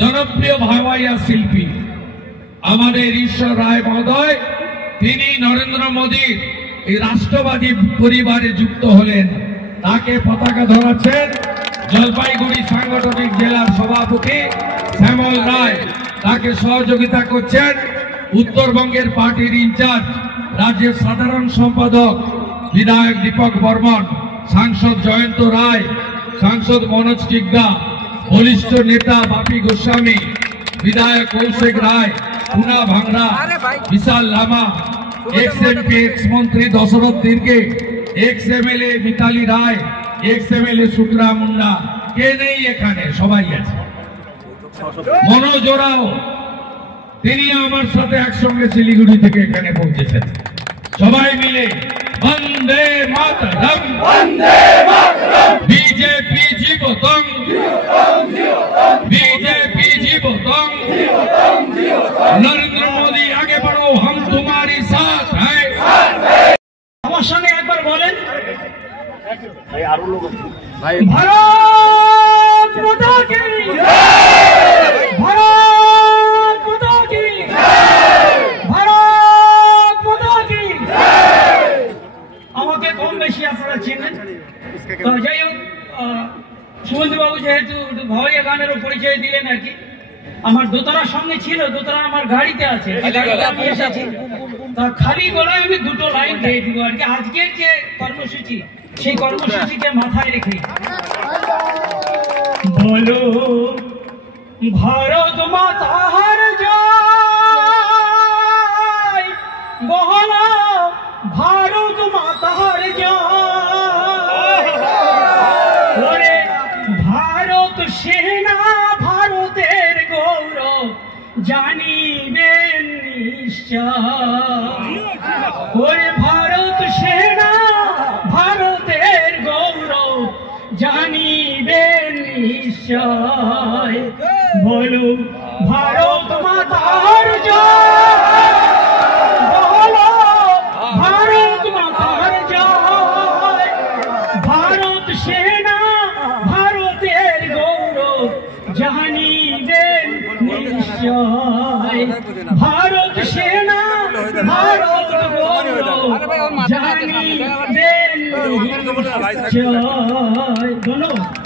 জনপ্রিয় ভাওয়াইয়া শিল্পী আমাদের ঈশ্বর রায় মহোদয়, তিনি নরেন্দ্র মোদীর এই রাষ্ট্রবাদী পরিবারে যুক্ত হলেন। তাকে পতাকা ধরাচ্ছেন জলপাইগুড়ি সাংগঠনিক জেলার সভাপতি শ্যামল রায়। তাকে সহযোগিতা করছেন উত্তরবঙ্গের পার্টির ইনচার্জ রাজ্যের সাধারণ সম্পাদক বিধায়ক দীপক বর্মন, সাংসদ জয়ন্ত রায়, সাংসদ মনোজ টিগ্গা, বরিষ্ঠ নেতা বাপি গোস্বামী, বিধায়ক কৌশিক রায়, পুনা ভাংরা, বিশাল লামা, এক্স এমপি এক্স মন্ত্রী দশরথ তির্গে, এক্স এমএলএ মিতালি রায়, এক্স এমএলএ শুক্রা মুন্ডা। কে নেই এখানে? সবাই আছে। মনোজ ওরাও, তিনি আমার সাথে একসঙ্গে শিলিগুড়ি থেকে এখানে পৌঁছেছেন। সবাই মিলে বন্দে মাতরম, বন্দে মাতরম, বিজেপি জীবতং, बीजेपी जीवतम, नरेंद्र मोदी आगे बढ़ो, हम तुम्हारी साथ हैं। আমার সঙ্গে একবার বলেন, ভারত মাতা কি জয়, ভারত মাতা কি জয়, ভারত মাতা কি জয়। আমাকে কম বেশি আপনারা চেনেন। তো যাই হোক, সুমন্ত বাবু যেহেতু ভাওয়াইয়া গানেরও পরিচয় দিলেন আর কি, আমার দোতারার সঙ্গে ছিল, দোতারা আমার গাড়িতে আছে, আমি এসেছি। তা খালি গলায় আমি দুটো লাইন গেয়ে দিব আর কি। আজকের যে কর্মসূচি, সেই কর্মসূচিকে মাথায় রেখে বলো ভারত মাতার জয়, বলো ভারত মাতার জয়। ভারত সেনা ভারতের গৌরব জানিবেন নিশ্চয়। ওরে ভারত সেনা ভারতের গৌরব জানিবেন নিশ্চয়। বলো ভারত মাতার জয়, বলো ভারত মাতার জয়। ভারত সেনা ভারতের গৌরব জানিবেন নিশ্চয়। ভারত সেনা ভারত গৌরব জানিবেন নিশ্চয়। ধন্যবাদ।